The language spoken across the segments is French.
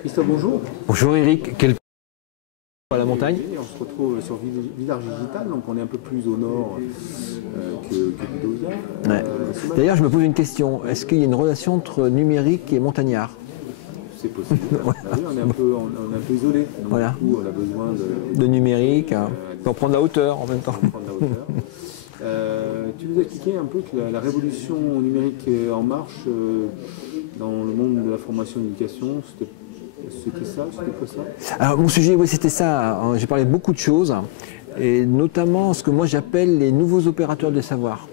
Christophe, bonjour. Bonjour Eric, quel à la montagne? On se retrouve sur Villars Digital, donc on est un peu plus au nord que Vidovia. Ouais. D'ailleurs, je me pose une question, est-ce qu'il y a une relation entre numérique et montagnard? C'est possible. Ouais. Ah oui, on est un peu isolé, donc voilà. Du coup on a besoin de numérique, pour prendre la hauteur en même temps. Tu nous as expliqué un peu que la révolution numérique en marche dans le monde de la formation et de l'éducation, c'était ça? C'était quoi ça? Alors mon sujet, oui, c'était ça. J'ai parlé de beaucoup de choses, et notamment ce que moi j'appelle les nouveaux opérateurs de savoir.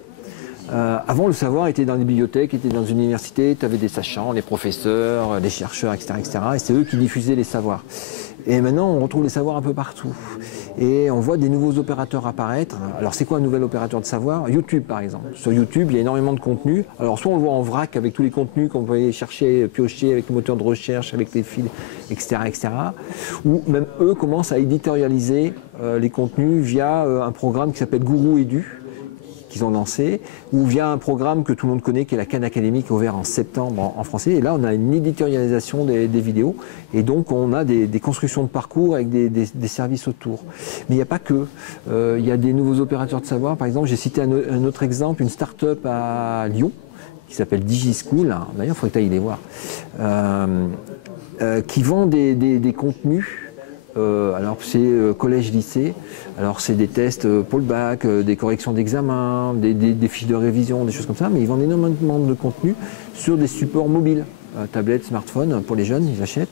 Avant, le savoir était dans les bibliothèques, était dans une université, tu avais des sachants, les professeurs, les chercheurs, etc. et c'est eux qui diffusaient les savoirs. Et maintenant, on retrouve les savoirs un peu partout. Et on voit des nouveaux opérateurs apparaître. Alors, c'est quoi un nouvel opérateur de savoir? YouTube, par exemple. Sur YouTube, il y a énormément de contenu. Alors, soit on le voit en vrac avec tous les contenus qu'on peut aller chercher, piocher avec le moteur de recherche, avec les fils, etc., etc. Ou même eux commencent à éditorialiser les contenus via un programme qui s'appelle Guru Edu, qu'ils ont lancé, ou via un programme que tout le monde connaît, qui est la Khan Academy, qui est ouvert en septembre en français. Et là, on a une éditorialisation des vidéos, et donc on a des constructions de parcours avec des services autour. Mais il n'y a pas que. Il y a des nouveaux opérateurs de savoir. Par exemple, j'ai cité un autre exemple, une start-up à Lyon, qui s'appelle DigiSchool. D'ailleurs, il faudrait que tu ailles les voir. Qui vend des contenus. Alors c'est collège-lycée, alors c'est des tests pour le bac, des corrections d'examen, des fiches de révision, des choses comme ça, mais ils vendent énormément de contenu sur des supports mobiles, tablettes, smartphones, pour les jeunes, ils achètent.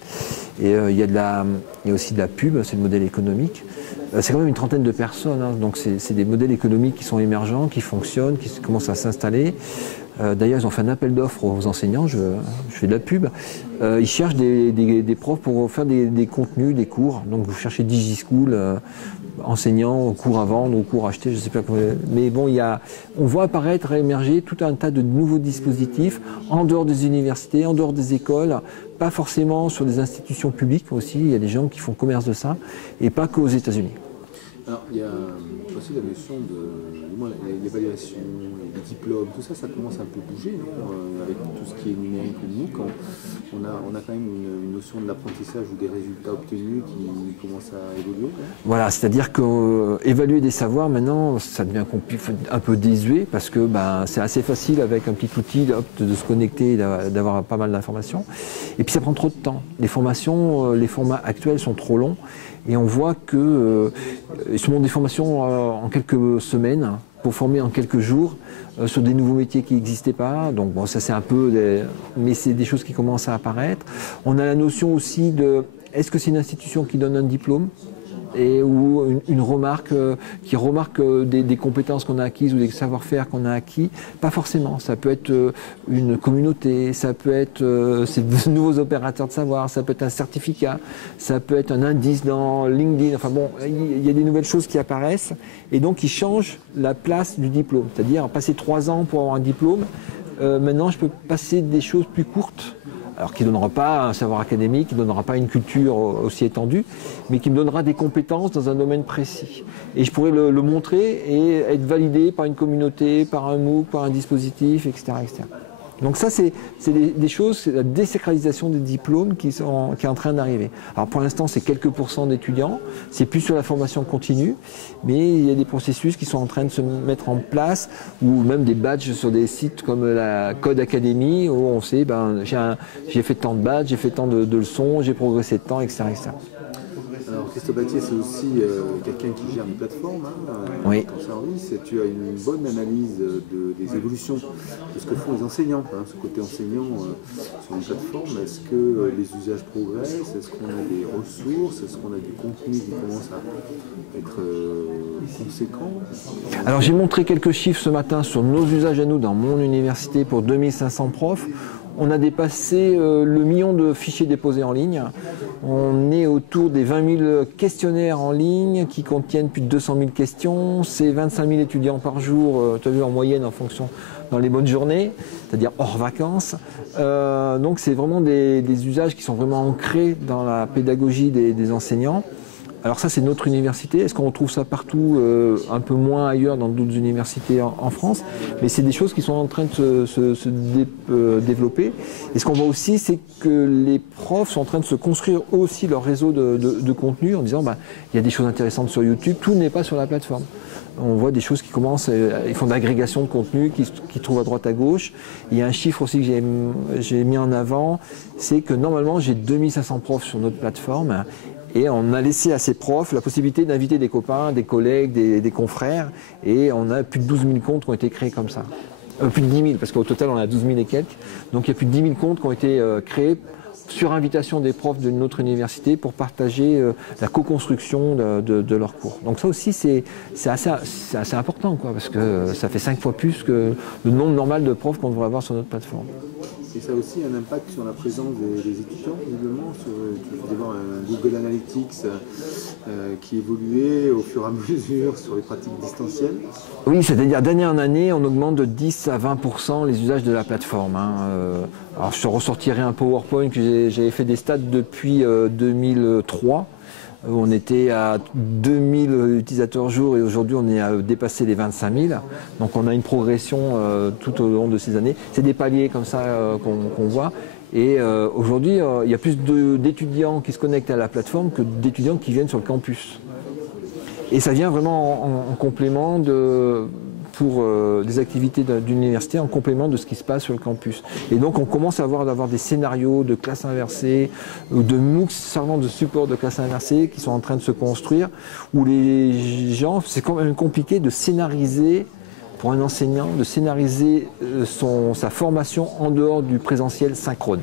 Et il y a aussi de la pub, c'est le modèle économique. C'est quand même une trentaine de personnes, hein, donc c'est des modèles économiques qui sont émergents, qui fonctionnent, qui commencent à s'installer. D'ailleurs, ils ont fait un appel d'offres aux enseignants, je fais de la pub. Ils cherchent des profs pour faire des contenus, des cours. Donc vous cherchez DigiSchool, enseignants, cours à vendre ou cours à acheter, je ne sais pas comment. Mais bon, on voit apparaître, émerger tout un tas de nouveaux dispositifs en dehors des universités, en dehors des écoles, pas forcément sur des institutions publiques aussi. Il y a des gens qui font commerce de ça, et pas qu'aux États-Unis. Alors, il y a aussi la notion de l'évaluation, les diplômes, tout ça, ça commence un peu bouger, non avec tout ce qui est numérique ou MOOC, on a quand même une notion de l'apprentissage ou des résultats obtenus qui commencent à évoluer. Hein. Voilà, c'est-à-dire qu'évaluer des savoirs, maintenant, ça devient un peu désuet, parce que c'est assez facile avec un petit outil de se connecter et d'avoir pas mal d'informations. Et puis ça prend trop de temps. Les formations, les formats actuels sont trop longs. Et on voit que ce sont des formations en quelques semaines pour former en quelques jours sur des nouveaux métiers qui n'existaient pas. Donc bon, ça c'est un peu, mais c'est des choses qui commencent à apparaître. On a la notion aussi de, est-ce que c'est une institution qui donne un diplôme ou une remarque qui remarque des compétences qu'on a acquises ou des savoir-faire qu'on a acquis? Pas forcément. Ça peut être une communauté, ça peut être ces nouveaux opérateurs de savoir, ça peut être un certificat, ça peut être un indice dans LinkedIn. Enfin bon, il y a des nouvelles choses qui apparaissent et donc qui changent la place du diplôme. C'est-à-dire passer 3 ans pour avoir un diplôme, maintenant je peux passer des choses plus courtes. Alors qui ne donnera pas un savoir académique, qui ne donnera pas une culture aussi étendue, mais qui me donnera des compétences dans un domaine précis. Et je pourrais le montrer et être validé par une communauté, par un MOOC, par un dispositif, etc. etc. Donc ça, c'est des choses, c'est la désacralisation des diplômes qui est en train d'arriver. Alors pour l'instant, c'est quelques pourcents d'étudiants, c'est plus sur la formation continue, mais il y a des processus qui sont en train de se mettre en place, ou même des badges sur des sites comme la Code Academy, où on sait, j'ai fait tant de badges, j'ai fait tant de leçons, j'ai progressé de temps, etc. etc. Alors Christophe Battier, c'est aussi quelqu'un qui gère une plateforme, oui. Ton service, et tu as une bonne analyse des évolutions de ce que font les enseignants, ce côté enseignant sur une plateforme. Est-ce que les usages progressent? Est-ce qu'on a des ressources? Est-ce qu'on a du contenu qui commence à être conséquent? Alors j'ai montré quelques chiffres ce matin sur nos usages à nous dans mon université pour 2500 profs. On a dépassé le million de fichiers déposés en ligne. On est autour des 20 000 questionnaires en ligne qui contiennent plus de 200 000 questions. C'est 25 000 étudiants par jour, tu as vu en moyenne en fonction dans les bonnes journées, c'est-à-dire hors vacances. Donc c'est vraiment des usages qui sont vraiment ancrés dans la pédagogie des enseignants. Alors ça, c'est notre université. Est-ce qu'on retrouve ça partout, un peu moins ailleurs dans d'autres universités en France? Mais c'est des choses qui sont en train de se développer. Et ce qu'on voit aussi, c'est que les profs sont en train de se construire aussi leur réseau de contenu en disant, il y a des choses intéressantes sur YouTube, tout n'est pas sur la plateforme. On voit des choses qui commencent, ils font de l'agrégation de contenu, qui trouvent à droite à gauche. Il y a un chiffre aussi que j'ai mis en avant, c'est que normalement j'ai 2500 profs sur notre plateforme. Et on a laissé à ces profs la possibilité d'inviter des copains, des collègues, des confrères. Et on a plus de 12 000 comptes qui ont été créés comme ça. Plus de 10 000, parce qu'au total, on a 12 000 et quelques. Donc il y a plus de 10 000 comptes qui ont été créés sur invitation des profs de notre université pour partager la co-construction de leurs cours. Donc ça aussi, c'est assez important, quoi, parce que ça fait 5 fois plus que le nombre normal de profs qu'on devrait avoir sur notre plateforme. Et ça a aussi un impact sur la présence des étudiants, visiblement. Tu faisais voir un Google Analytics qui évoluait au fur et à mesure sur les pratiques distancielles. Oui, c'est-à-dire d'année en année, on augmente de 10 à 20% les usages de la plateforme. Alors je te ressortirai un PowerPoint que j'avais fait des stats depuis 2003. On était à 2000 utilisateurs jour et aujourd'hui on est à dépasser les 25 000. Donc on a une progression tout au long de ces années. C'est des paliers comme ça qu'on voit. Et aujourd'hui, il y a plus d'étudiants qui se connectent à la plateforme que d'étudiants qui viennent sur le campus. Et ça vient vraiment en complément pour des activités d'une université, en complément de ce qui se passe sur le campus. Et donc on commence à avoir des scénarios de classe inversée, ou de MOOCs servant de support de classe inversée qui sont en train de se construire, où les gens, c'est quand même compliqué de scénariser, pour un enseignant, de scénariser sa formation en dehors du présentiel synchrone.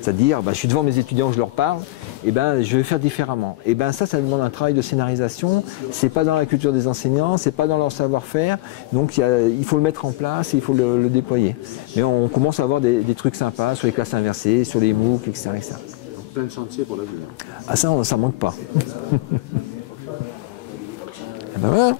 C'est-à-dire, je suis devant mes étudiants, je leur parle, et je vais faire différemment. Et ça demande un travail de scénarisation. C'est pas dans la culture des enseignants, c'est pas dans leur savoir-faire. Donc il faut le mettre en place, et il faut le déployer. Mais on commence à avoir des trucs sympas sur les classes inversées, sur les MOOC, etc. Donc plein de chantiers pour l'avenir. Ah ça manque pas. Et voilà.